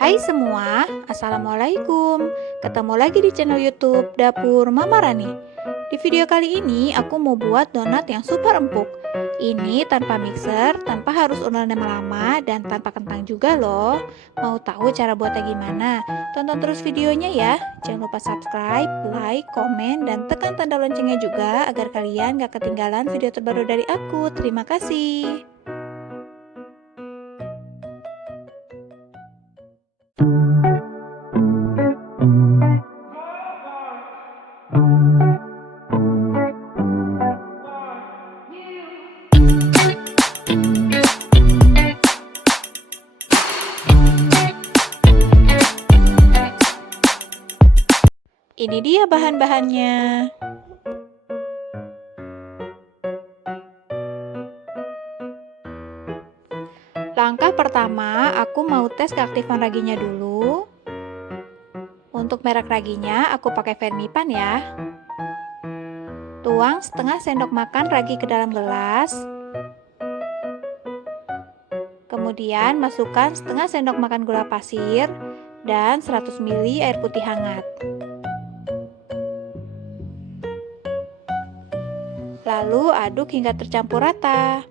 Hai semua, Assalamualaikum. Ketemu lagi di channel YouTube Dapur Mama Rani. Di video kali ini aku mau buat donat yang super empuk. Ini tanpa mixer, tanpa harus ulen lama-lama, dan tanpa kentang juga loh. Mau tahu cara buatnya gimana? Tonton terus videonya ya. Jangan lupa subscribe, like, komen, dan tekan tanda loncengnya juga agar kalian gak ketinggalan video terbaru dari aku. Terima kasih. Ini dia bahan-bahannya. Langkah pertama, aku mau tes keaktifan raginya dulu. Untuk merek raginya, aku pakai Vermipan ya. Tuang setengah sendok makan ragi ke dalam gelas. Kemudian masukkan setengah sendok makan gula pasir dan 100 ml air putih hangat. Lalu aduk hingga tercampur rata.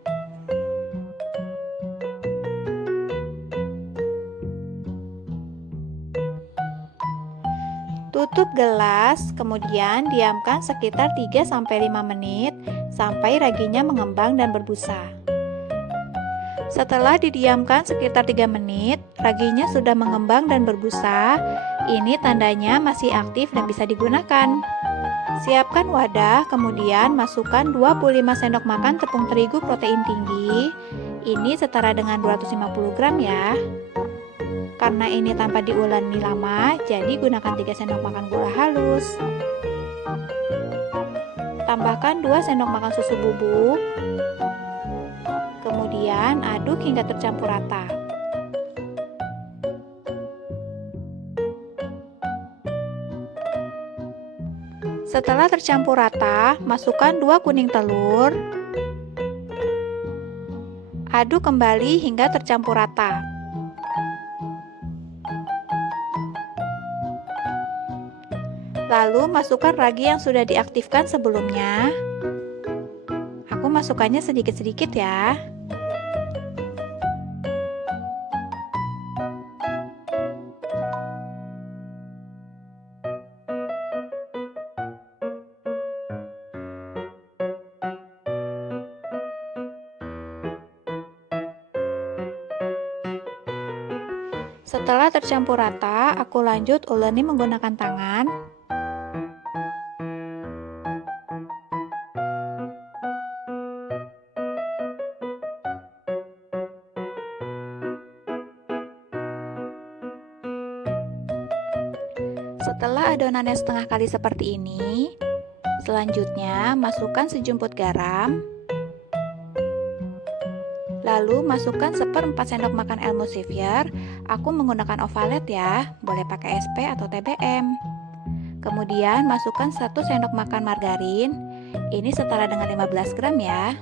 Tutup gelas, kemudian diamkan sekitar 3-5 menit sampai raginya mengembang dan berbusa. Setelah didiamkan sekitar 3 menit, raginya sudah mengembang dan berbusa. Ini tandanya masih aktif dan bisa digunakan. Siapkan wadah, kemudian masukkan 25 sendok makan tepung terigu protein tinggi. Ini setara dengan 250 gram ya. Karena ini tanpa diuleni lama, jadi gunakan 3 sendok makan gula halus. Tambahkan 2 sendok makan susu bubuk. Kemudian aduk hingga tercampur rata. Setelah tercampur rata, masukkan 2 kuning telur. Aduk kembali hingga tercampur rata. Lalu masukkan ragi yang sudah diaktifkan sebelumnya. Aku masukkannya sedikit-sedikit ya. Setelah tercampur rata, aku lanjut uleni menggunakan tangan. Setelah adonannya setengah kali seperti ini, selanjutnya masukkan sejumput garam. Lalu masukkan 1/4 sendok makan emulsifier. Aku menggunakan ovalet ya, boleh pakai SP atau TBM. Kemudian masukkan 1 sendok makan margarin. Ini setara dengan 15 gram ya.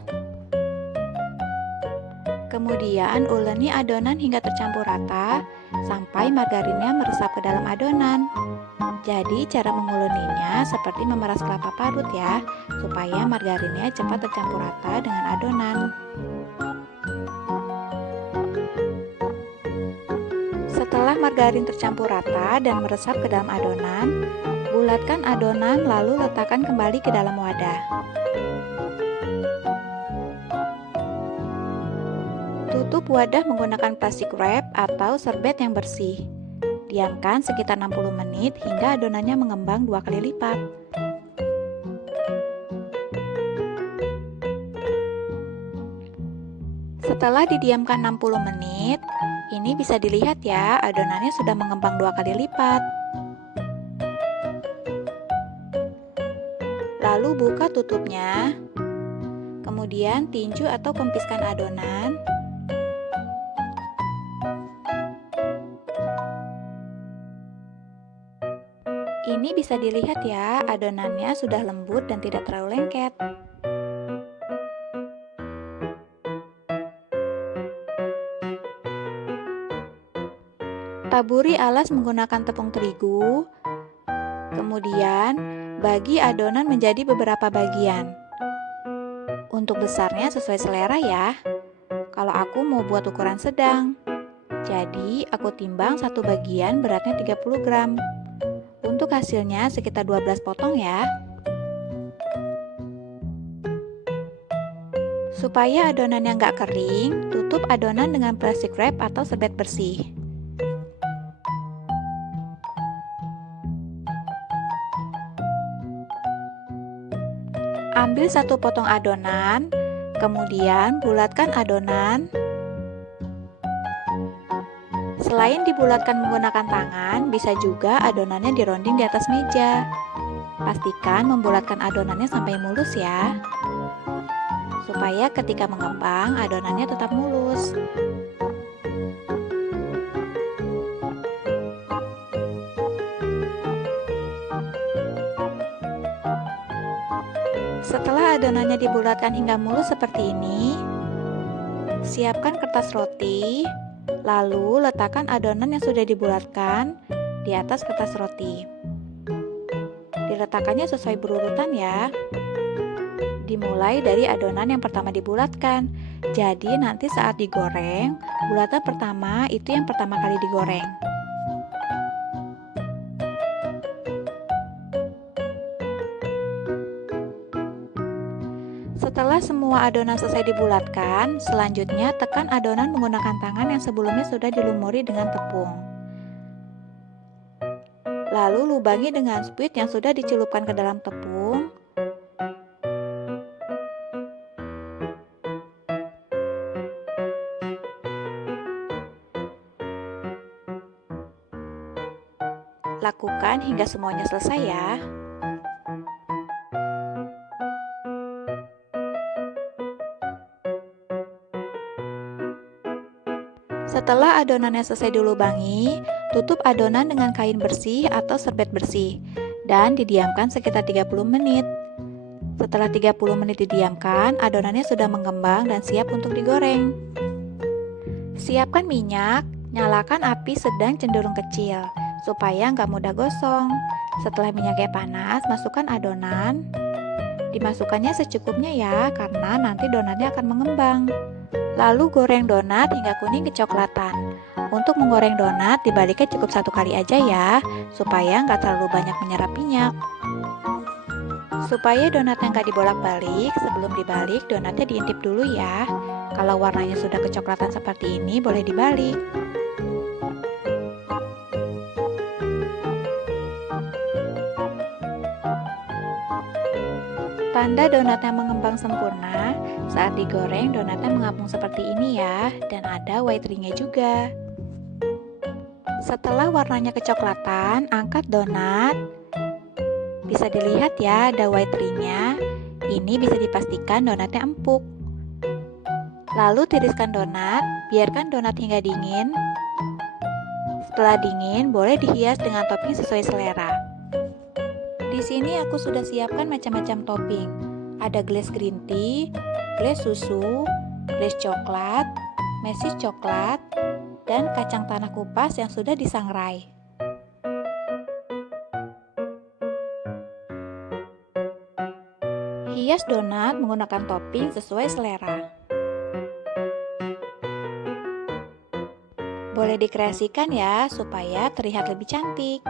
Kemudian uleni adonan hingga tercampur rata sampai margarinnya meresap ke dalam adonan. Jadi cara menguleninya seperti memeras kelapa parut ya, supaya margarinnya cepat tercampur rata dengan adonan. Setelah margarin tercampur rata dan meresap ke dalam adonan, bulatkan adonan lalu letakkan kembali ke dalam wadah. Tutup wadah menggunakan plastik wrap atau serbet yang bersih. Diamkan sekitar 60 menit hingga adonannya mengembang 2 kali lipat. Setelah didiamkan 60 menit, ini bisa dilihat ya, adonannya sudah mengembang 2 kali lipat. Lalu buka tutupnya. Kemudian tinju atau kempiskan adonan. Ini bisa dilihat ya, adonannya sudah lembut dan tidak terlalu lengket. Taburi alas menggunakan tepung terigu, kemudian bagi adonan menjadi beberapa bagian. Untuk besarnya sesuai selera ya. Kalau aku mau buat ukuran sedang, jadi aku timbang satu bagian beratnya 30 gram. Untuk hasilnya sekitar 12 potong ya. Supaya adonannya nggak kering, tutup adonan dengan plastik wrap atau serbet bersih. Ambil satu potong adonan, kemudian bulatkan adonan. Selain dibulatkan menggunakan tangan, bisa juga adonannya dironding di atas meja. Pastikan membulatkan adonannya sampai mulus ya, supaya ketika mengembang adonannya tetap mulus. Setelah adonannya dibulatkan hingga mulus seperti ini, siapkan kertas roti, lalu letakkan adonan yang sudah dibulatkan di atas kertas roti. Diletakkannya sesuai berurutan ya. Dimulai dari adonan yang pertama dibulatkan. Jadi nanti saat digoreng, bulatan pertama itu yang pertama kali digoreng. Setelah semua adonan selesai dibulatkan, selanjutnya tekan adonan menggunakan tangan yang sebelumnya sudah dilumuri dengan tepung. Lalu lubangi dengan spuit yang sudah dicelupkan ke dalam tepung. Lakukan hingga semuanya selesai ya. Setelah adonannya selesai dilubangi, tutup adonan dengan kain bersih atau serbet bersih dan didiamkan sekitar 30 menit. Setelah 30 menit didiamkan, adonannya sudah mengembang dan siap untuk digoreng. Siapkan minyak, nyalakan api sedang cenderung kecil supaya nggak mudah gosong. Setelah minyaknya panas, masukkan adonan. Dimasukkannya secukupnya ya, karena nanti donatnya akan mengembang. Lalu goreng donat hingga kuning kecoklatan. Untuk menggoreng donat, dibaliknya cukup satu kali aja ya, supaya nggak terlalu banyak menyerap minyak. Supaya donatnya nggak dibolak-balik, sebelum dibalik donatnya diintip dulu ya. Kalau warnanya sudah kecoklatan seperti ini, boleh dibalik. Tanda donatnya mengembang sempurna, saat digoreng donatnya mengapung seperti ini ya, dan ada white ringnya juga. Setelah warnanya kecoklatan, angkat donat. Bisa dilihat ya ada white ringnya. Ini bisa dipastikan donatnya empuk. Lalu tiriskan donat, biarkan donat hingga dingin. Setelah dingin, boleh dihias dengan topping sesuai selera. Di sini aku sudah siapkan macam-macam topping. Ada glaze green tea, glaze susu, glaze coklat, mesis coklat, dan kacang tanah kupas yang sudah disangrai. Hias donat menggunakan topping sesuai selera. Boleh dikreasikan ya, supaya terlihat lebih cantik.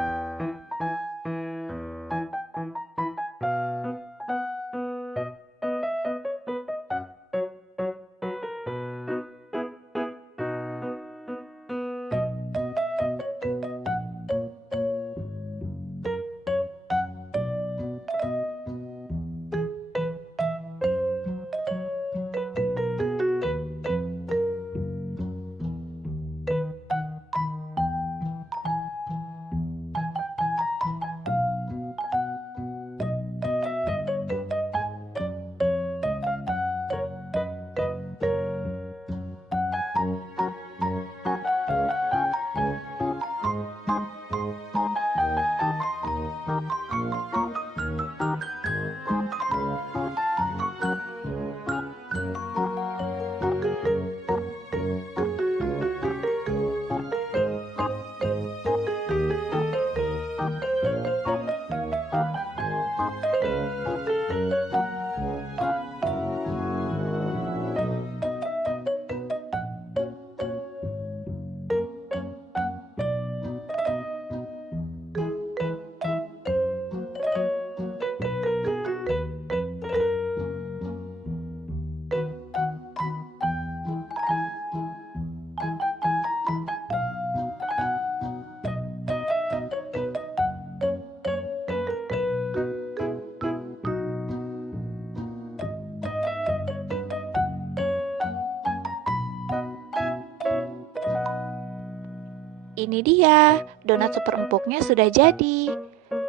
Ini dia, donat super empuknya sudah jadi.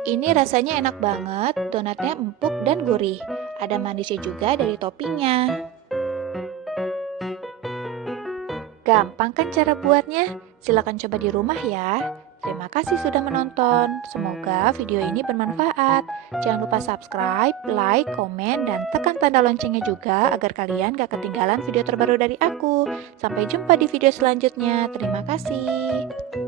Ini rasanya enak banget, donatnya empuk dan gurih. Ada manisnya juga dari toppingnya. Gampang kan cara buatnya? Silahkan coba di rumah ya. Terima kasih sudah menonton. Semoga video ini bermanfaat. Jangan lupa subscribe, like, komen, dan tekan tanda loncengnya juga agar kalian gak ketinggalan video terbaru dari aku. Sampai jumpa di video selanjutnya. Terima kasih.